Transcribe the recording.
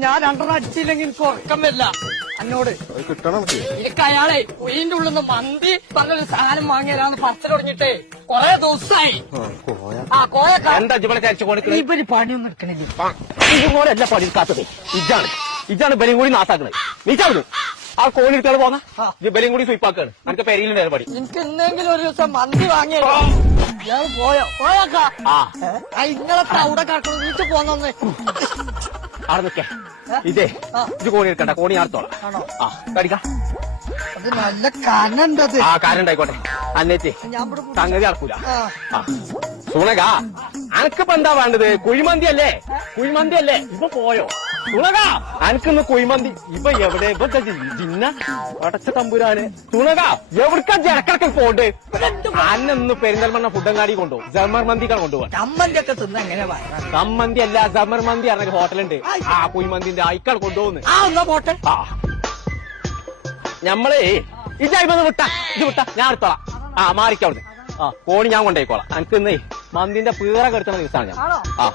ഞാൻ രണ്ടെണ്ണം അടിച്ചില്ലെങ്കിൽ എനിക്ക് ഉറക്കം വരില്ല എന്നോട് കിട്ടണം. എനിക്ക് അയാളെ ഉയിന്റെ ഉള്ളിൽ നിന്ന് മന്തി പറഞ്ഞൊരു സാധനം വാങ്ങിയതാണ് പറച്ചിൽ തുടങ്ങിട്ടേ കൊറേ ദിവസമായി. ആ കോയൊക്കെ എന്താ ഇവിടെ തരച്ചു കൊടുക്കുന്നത്? ഇവര് പണിയൊന്നും എടുക്കണില്ല. ഇതുപോലെയല്ല പണി എടുക്കാത്തത്. ഇജാണ് ബലിയും കൂടി നാസാക്കണത്. നീച്ചാവുന്നു ആ കോഴി എടുക്കാതെ പോന്ന ഇത് ബലിയും കൂടി സ്വീപ്പാക്കാണ്. എനിക്ക് പെരയിലുണ്ടായിരുന്നു പണി. എനിക്ക് എന്തെങ്കിലും ഒരു ദിവസം മന്തി വാങ്ങിയല്ലോ. ഇയാൾ കോയൊക്കെ ഇങ്ങളൊക്കെ അവിടെ കിടക്കണം. വീട്ടിൽ പോന്നൊന്ന് അവിടെ നിൽക്കേ. ഇതേ ഇത് കോണി എടുക്കണ്ട, കോണി ആർത്തോളാം. ആ കടിക്ക. അത് നല്ല കനുണ്ടത്. ആ കാര്യം ഉണ്ടായിക്കോട്ടെ. അന്നേറ്റ് ഞാൻ ഇവിടെ സംഗതി നടക്കൂല. സുണക അനക്കിപ്പോ എന്താ വേണ്ടത്? കുഴിമന്തി അല്ലേ? കുഴിമന്തി അല്ലേ? ഇപ്പൊ പോയോ തുണക? അനക്കിന്ന് കുഴിമന്തി ഇപ്പൊ എവിടെ? ഇപ്പൊ ജിന്ന അടച്ച തമ്പുരാന്. തുണക എവിടക്കാ ജനക്കിടക്ക് പോണ്ട്? അന്നൊന്ന് പെരിന്തൽമണ്ണ ഫുഡങ്ങാടി കൊണ്ടുപോകും. ജമർ മന്തിക്കാണ് കൊണ്ടുപോകാൻ. ചമ്മന്തി ഒക്കെ തിന്ന എങ്ങനെ വയറാണ്? സമ്മന്തി അല്ല, ജമർ മന്തി പറഞ്ഞ ഹോട്ടലുണ്ട്. ആ കുഴിമന്തിന്റെ അയക്കാണ് കൊണ്ടുപോകുന്നത്. ആ എന്നാ പോട്ടെ. ആ ഞമ്മളേ ഇജായിന്ന് വിട്ടാ, ഇത് വിട്ടാ ഞാൻ എടുത്തോളാം. ആ മാറിക്കവിടുന്ന്. ആ കോണി ഞാൻ കൊണ്ടുപോയിക്കോളാം. എനിക്ക് ഇന്നേ മന്തിന്റെ പീറ കെടുത്തുന്ന ദിവസമാണ് ഞാൻ. ആണോ? ആ